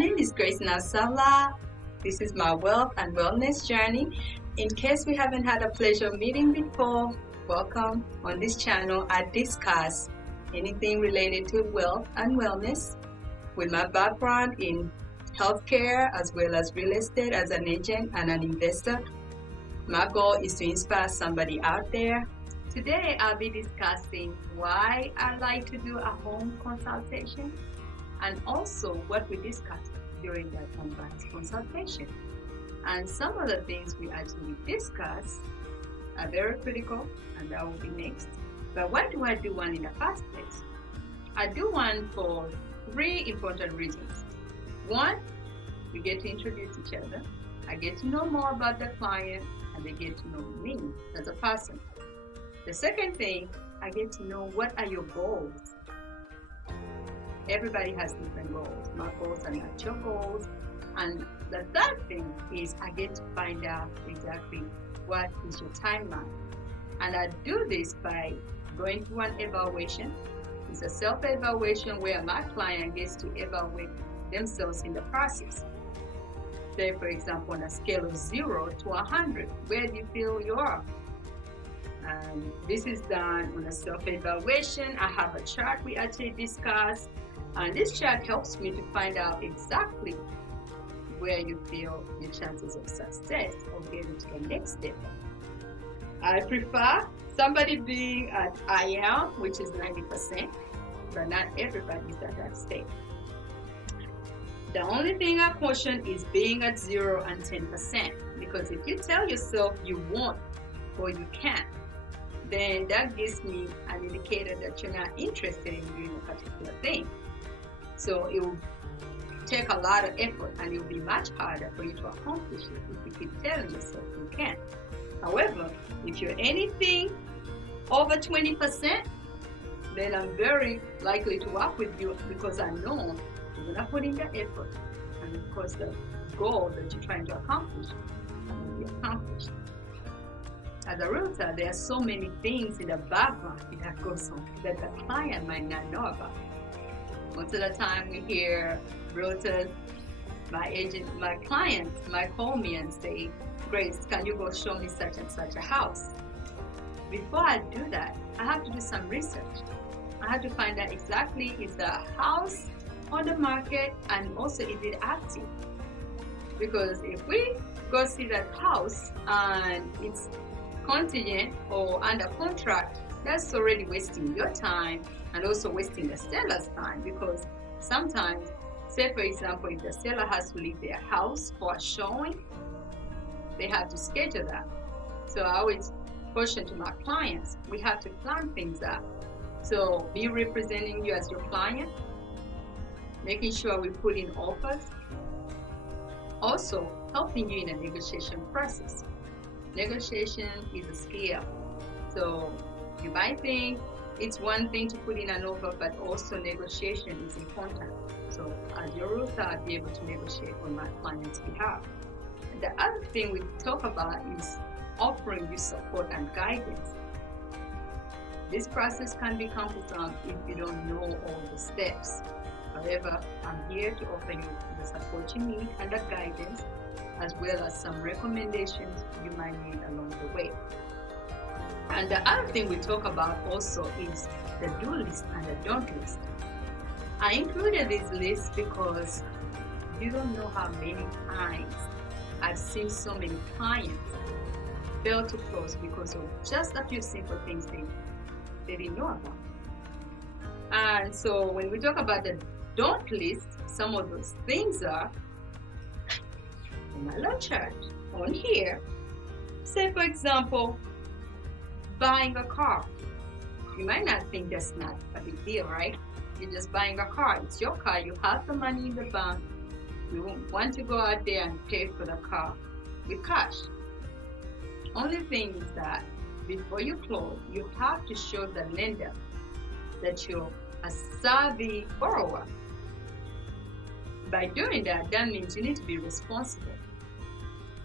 name is Grace Nasala. This is my wealth and wellness journey. In case we haven't had a pleasure of meeting before, welcome. On this channel, I discuss anything related to wealth and wellness with my background in healthcare as well as real estate as an agent and an investor. My goal is to inspire somebody out there. Today, I'll be discussing why I like to do a home consultation and also what we discussed during that Homebuying consultation. And some of the things we actually discuss are very critical, and that will be next. But why do I do one in the first place? I do one for three important reasons. One, we get to introduce each other. I get to know more about the client, and they get to know me as a person. The second thing, I get to know what are your goals. Everybody has different goals. My goals are not your goals. And the third thing is I get to find out exactly what is your timeline. And I do this by going through an evaluation. It's a self-evaluation where my client gets to evaluate themselves in the process. Say, for example, on a scale of 0 to 100, where do you feel you are? And this is done on a self-evaluation. I have a chart we actually discuss, and this chart helps me to find out exactly where you feel your chances of success or getting to the next step. I prefer somebody being at I am, which is 90%, but not everybody is at that state. The only thing I caution is being at 0 and 10%, because if you tell yourself you won't or you can't, then that gives me an indicator that you're not interested in doing a particular thing. So it will take a lot of effort, and it will be much harder for you to accomplish it if you keep telling yourself you can. However, if you're anything over 20%, then I'm very likely to work with you because I know you're going to put in the effort, and of course the goal that you're trying to accomplish will be accomplished. As a realtor, there are so many things in the background that goes on that the client might not know about. Most of the time we hear realtors, my clients might call me and say, Grace, can you go show me such and such a house? Before I do that, I have to do some research. I have to find out exactly is the house on the market, and also is it active? Because if we go see that house and it's contingent or under contract, that's already wasting your time and also wasting the seller's time, because sometimes, say for example, if the seller has to leave their house for a showing, they have to schedule that. So I always caution to my clients, we have to plan things out. So be representing you as your client, making sure we put in offers, also helping you in the negotiation process. Negotiation is a skill. So you might think it's one thing to put in an offer, but also negotiation is important. So as your realtor, I'll be able to negotiate on my client's behalf. And the other thing we talk about is offering you support and guidance. This process can be cumbersome if you don't know all the steps. However, I'm here to offer you the support you need and the guidance, as well as some recommendations you might need along the way. And the other thing we talk about also is the do list and the don't list. I included this list because you don't know how many times I've seen so many clients fail to close because of just a few simple things they didn't know about. And so when we talk about the don't list, some of those things are in my little chart on here. Say for example, buying a car. You might not think that's not a big deal, right? You're just buying a car. It's your car. You have the money in the bank. You want to go out there and pay for the car with cash. Only thing is that before you close, you have to show the lender that you're a savvy borrower. By doing that, that means you need to be responsible.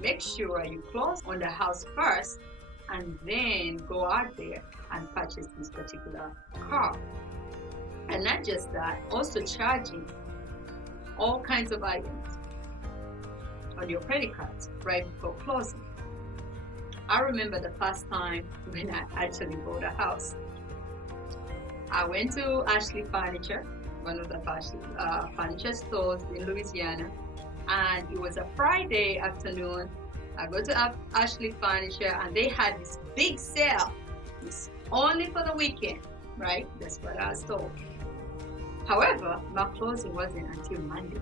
Make sure you close on the house first and then go out there and purchase this particular car. And not just that, also charging all kinds of items on your credit cards right before closing. I remember the first time when I actually bought a house. I went to Ashley Furniture, one of the furniture stores in Louisiana, and it was a Friday afternoon. I go to Ashley Furniture and they had this big sale. It's only for the weekend, right? That's what I was told. However, my closing wasn't until Monday.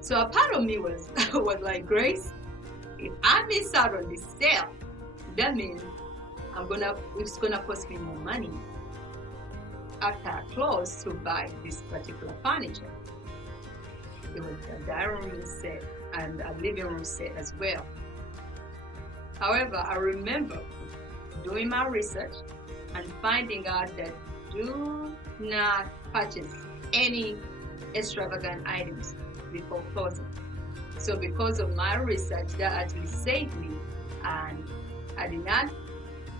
So a part of me was like, Grace, if I miss out on this sale, that means it's gonna cost me more money after I close to buy this particular furniture. It was a dining room set and a living room set as well. However, I remember doing my research and finding out that do not purchase any extravagant items before closing. So because of my research, that actually saved me, and I did not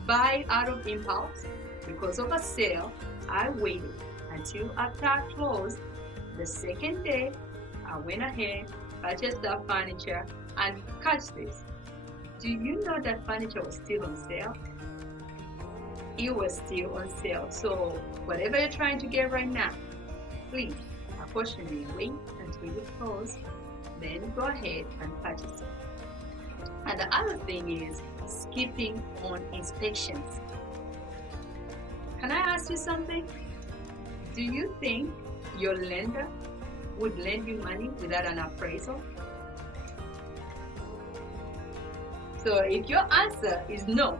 buy out of impulse. Because of a sale, I waited until after I closed. The second day, I went ahead, purchased that furniture, and catch this. Do you know that furniture was still on sale? It was still on sale. So whatever you're trying to get right now, please, I caution you, wait until you close, then go ahead and purchase it. And the other thing is skipping on inspections. Can I ask you something? Do you think your lender would lend you money without an appraisal? So if your answer is no,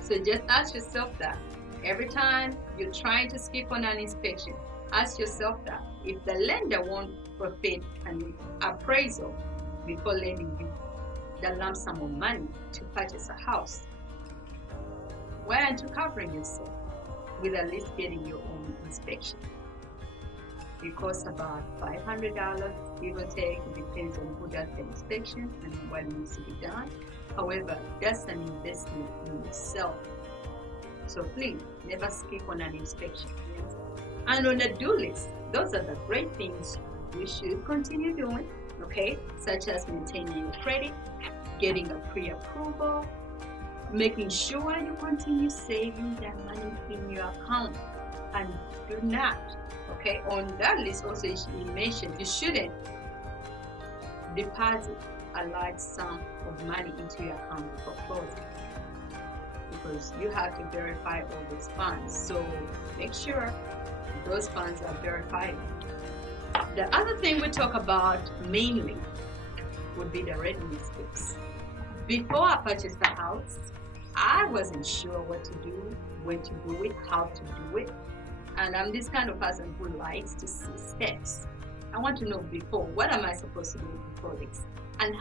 so just ask yourself that. Every time you're trying to skip on an inspection, ask yourself that. If the lender won't forfeit an appraisal before lending you the lump sum of money to purchase a house, why aren't you covering yourself with at least getting your own inspection? It costs about $500, give or take. It depends on who does the inspection and what needs to be done. However, that's an investment in yourself. So please, never skip on an inspection. And on the do list, those are the great things you should continue doing, okay? Such as maintaining your credit, getting a pre-approval, making sure you continue saving that money in your account. And do not, okay, on that list also you mentioned you shouldn't deposit a large sum of money into your account before closing, because you have to verify all those funds. So make sure those funds are verified. The other thing we talk about mainly would be the readiness fix. Before I purchased the house, I wasn't sure what to do, when to do it, how to do it. And I'm this kind of person who likes to see steps. I want to know before, what am I supposed to do before this? And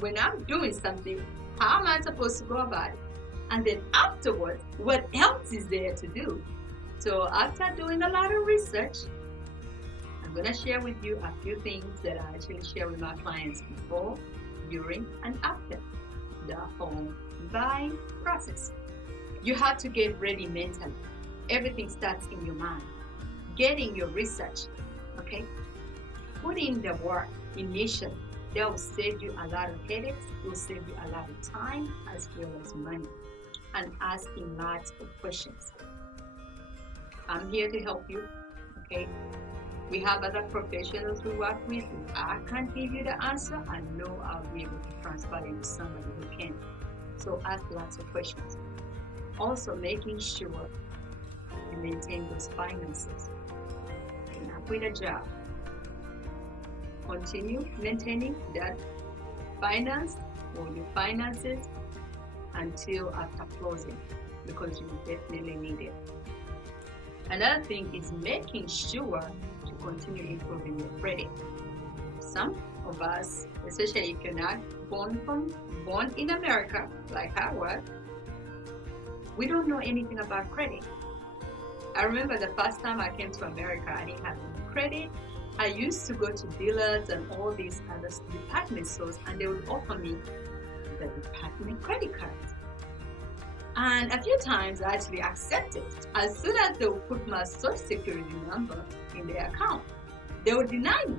when I'm doing something, how am I supposed to go about it? And then afterwards, what else is there to do? So after doing a lot of research, I'm going to share with you a few things that I actually share with my clients before, during, and after the home buying process. You have to get ready mentally. Everything starts in your mind. Getting your research, okay? Put in the work initially. That will save you a lot of headaches. It will save you a lot of time as well as money. And asking lots of questions. I'm here to help you, okay? We have other professionals we work with. If I can't give you the answer, I know I'll be able to transfer you to somebody who can. So ask lots of questions. Also making sure you maintain those finances. You're not quit a job. Continue maintaining that finance or your finances until after closing, because you definitely need it. Another thing is making sure to continue improving your credit. Some of us, especially if you're not born in America like I was, we don't know anything about credit. I remember the first time I came to America, I didn't have any credit. I used to go to dealers and all these other department stores, and they would offer me the department credit cards. And a few times I actually accepted. As soon as they would put my social security number in their account, they would deny me.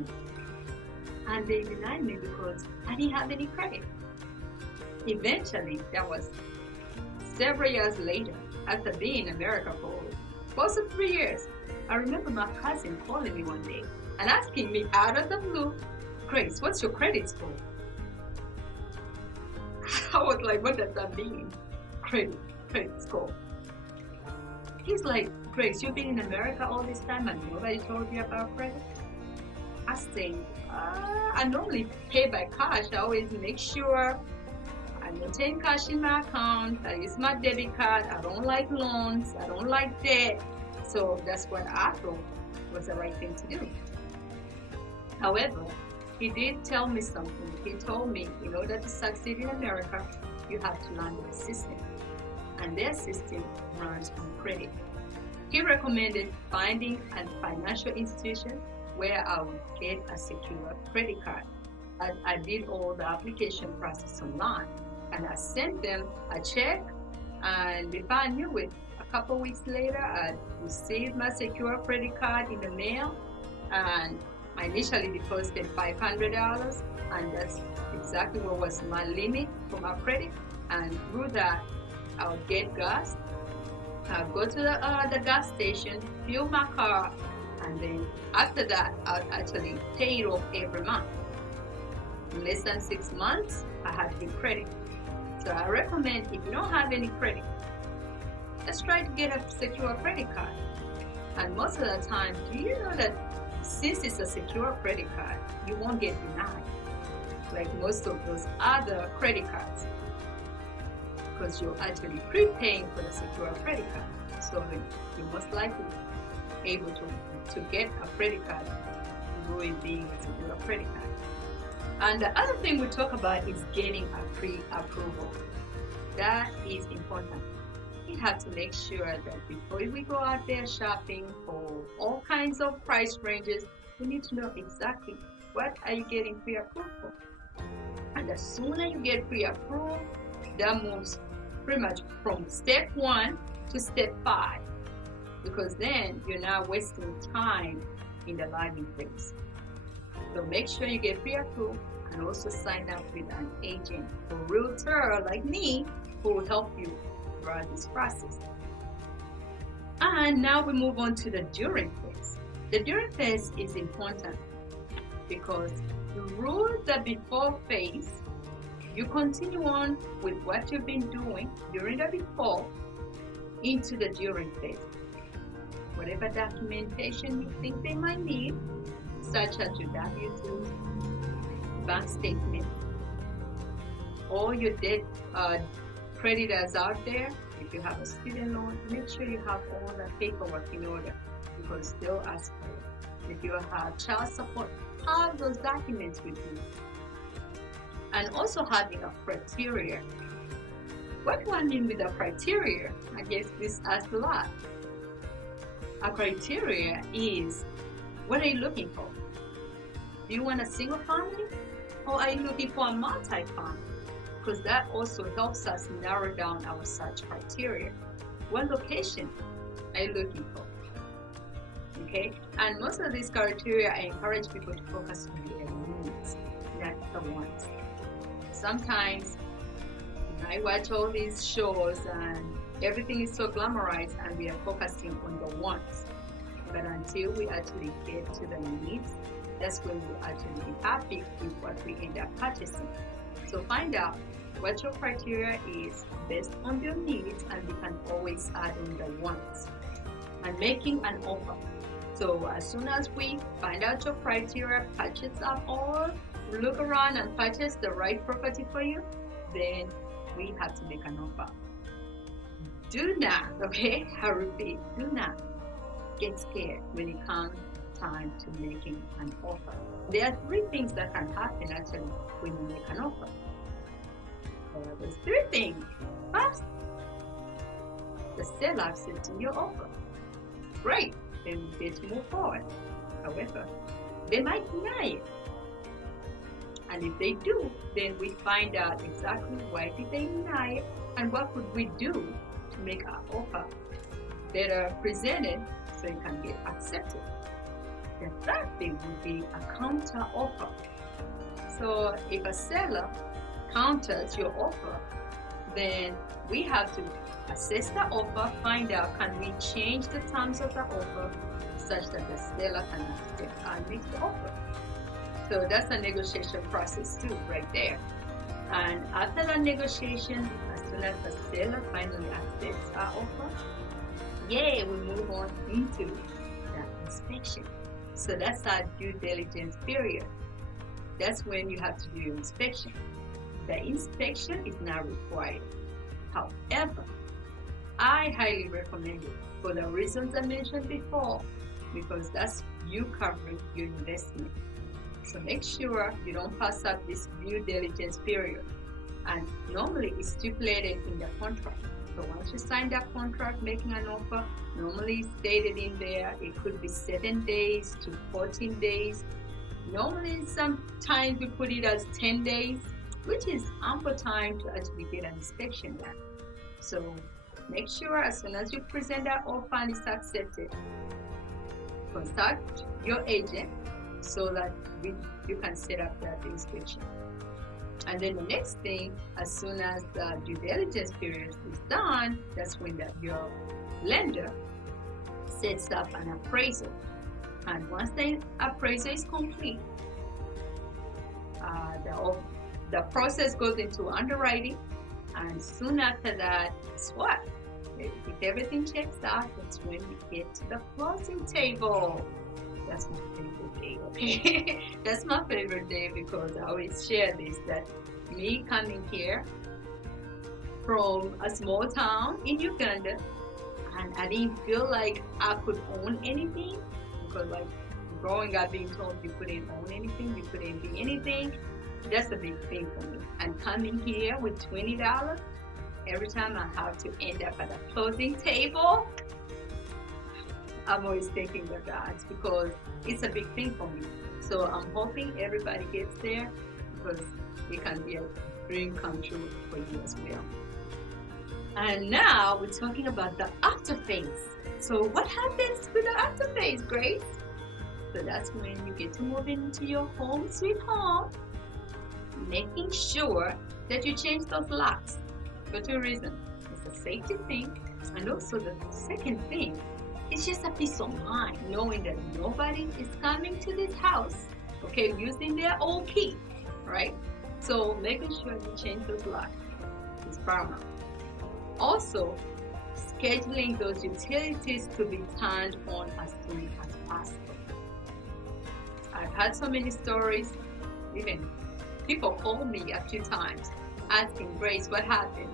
And they denied me because I didn't have any credit. Eventually, that was several years later, after being in America for close to 3 years, I remember my cousin calling me one day and asking me out of the blue, Grace, what's your credit score? I was like, what does that mean? Credit score. He's like, Grace, you've been in America all this time and nobody told you about credit? I say, I normally pay by cash. I always make sure I maintain cash in my account. I use my debit card. I don't like loans. I don't like debt. So that's what I thought was the right thing to do. However, he did tell me something. He told me, in order to succeed in America, you have to learn their system. And their system runs on credit. He recommended finding a financial institution where I would get a secure credit card. I did all the application process online, and I sent them a check, and before I knew it, a couple weeks later, I received my secure credit card in the mail, and I initially deposited $500, and that's exactly what was my limit for my credit. And through that, I would get gas. I'll go to the gas station, fuel my car, and then after that, I'll actually pay it off every month. In less than 6 months, I had good credit. So I recommend, if you don't have any credit, let's try to get a secure credit card. And most of the time, do you know that since it's a secure credit card, you won't get denied like most of those other credit cards, because you're actually prepaying for the secure credit card. So you're most likely able to get a credit card through it being a secure credit card. And the other thing we talk about is getting a pre-approval. That is important. We have to make sure that before we go out there shopping for all kinds of price ranges, we need to know exactly what are you getting pre-approved for. And the sooner you get pre-approved, that moves pretty much from step 1 to step 5, because then you're not wasting time in the learning phase. So make sure you get pre-approved and also sign up with an agent or realtor like me who will help you throughout this process. And now we move on to the during phase. The during phase is important because through the before phase, you continue on with what you've been doing during the before into the during phase. Whatever documentation you think they might need, such as your W-2, bank statement, or your debt creditors out there. If you have a student loan, make sure you have all the paperwork in order, because they'll ask for it. If you have child support, have those documents with you. And also having a criteria. What do I mean with a criteria? I guess this asks a lot. A criteria is, what are you looking for? Do you want a single family, or are you looking for a multi-family? Because that also helps us narrow down our search criteria. What location are you looking for? Okay, and most of these criteria, I encourage people to focus on their needs, not the wants. Sometimes I watch all these shows and everything is so glamorized and we are focusing on the wants. But until we actually get to the needs, that's when we'll actually be happy with what we end up purchasing. So find out what your criteria is based on your needs, and we can always add in the wants. And making an offer. So as soon as we find out your criteria, purchase up all, look around and purchase the right property for you, then we have to make an offer. Do not, okay, I repeat, do not get scared when it comes time to making an offer. There are 3 things that can happen actually when you make an offer. There's 3 things. First, the seller accepts your offer. Great, then we get to move forward. However, they might deny it. And if they do, then we find out exactly why did they deny it and what could we do to make our offer better presented so it can get accepted. The third thing would be a counter offer. So if a seller counters your offer, then we have to assess the offer, find out can we change the terms of the offer such that the seller can accept our next offer. So that's a negotiation process too, right there. And after the negotiation, as soon as the seller finally accepts our offer, we move on into the inspection. So that's our due diligence period. That's when you have to do your inspection. The inspection is not required. However, I highly recommend it for the reasons I mentioned before, because that's you covering your investment. So make sure you don't pass up this due diligence period. And normally it's stipulated in the contract. So once you sign that contract making an offer, normally stated in there, it could be 7 days to 14 days. Normally sometimes we put it as 10 days, which is ample time to actually get an inspection done. So make sure as soon as you present that offer and it's accepted, contact your agent so that you can set up that inspection. And then the next thing, as soon as the due diligence period is done, that's when your lender sets up an appraisal. And once the appraisal is complete, the process goes into underwriting. And soon after that, guess what? If everything checks out, that's when we get to the closing table. That's my favorite day, okay? That's my favorite day because I always share this, that me coming here from a small town in Uganda, and I didn't feel like I could own anything, because like growing up being told you couldn't own anything, you couldn't be anything, that's a big thing for me. And coming here with $20, every time I have to end up at a closing table, I'm always thinking of that because it's a big thing for me. So I'm hoping everybody gets there because it can be a dream come true for you as well. And now we're talking about the after phase. So what happens with the after phase, Grace? So that's when you get to move into your home sweet home, making sure that you change those locks for two reasons. It's a safety thing, and also the second thing, it's just a peace of mind knowing that nobody is coming to this house, okay, using their old key, right? So making sure you change those locks is paramount. Also, scheduling those utilities to be turned on as soon as possible. I've had so many stories, even people call me a few times asking, Grace, what happened?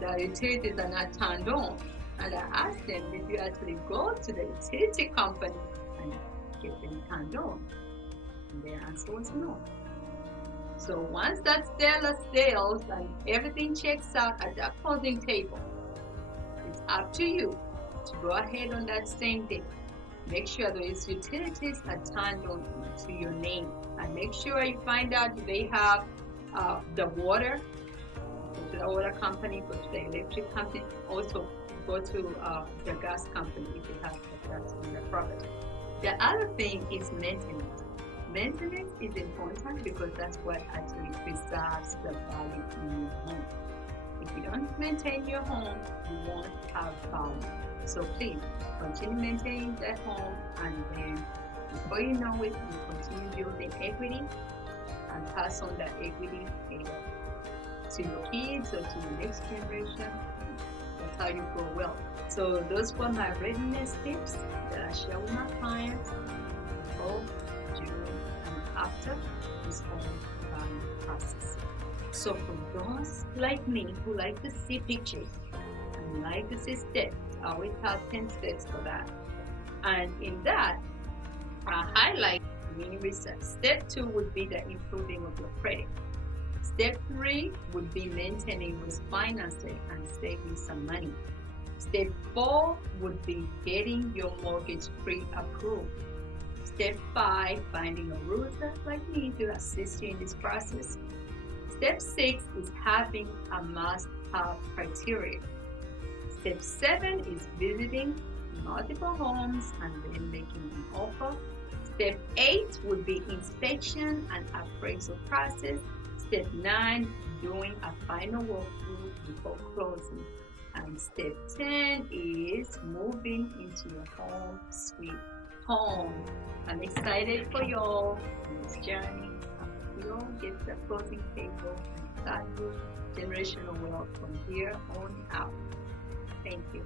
The utilities are not turned on. And I asked them, did you actually go to the utility company and get them turned on? And their answer was no. So once that seller sells and everything checks out at that closing table, it's up to you to go ahead on that same day. Make sure those utilities are turned on to your name, and make sure you find out if they have the water. Go to the water company, go to the electric company, also go to the gas company if you have the gas on the property. The other thing is maintenance. Maintenance is important because that's what actually preserves the value in your home. If you don't maintain your home, you won't have value. So please continue maintaining that home, and then before you know it, you continue building equity and pass on that equity to your kids or to the next generation. That's how you grow wealth. So those were my readiness tips that I share with my clients before, during, and after this whole buying process. So for those like me who like to see pictures and like to see steps, I always have 10 steps for that. And in that, I highlight mini research. Step 2 would be the improving of your credit. Step 3 would be maintaining with financing and saving some money. Step 4 would be getting your mortgage pre-approved. Step 5, finding a realtor like me to assist you in this process. Step 6 is having a must-have criteria. Step 7 is visiting multiple homes and then making an offer. Step 8 would be inspection and appraisal process. Step 9, doing a final walkthrough before closing. And step 10 is moving into your home sweet home. I'm excited for y'all in this journey. We all get the closing table and start your generational wealth from here on out. Thank you.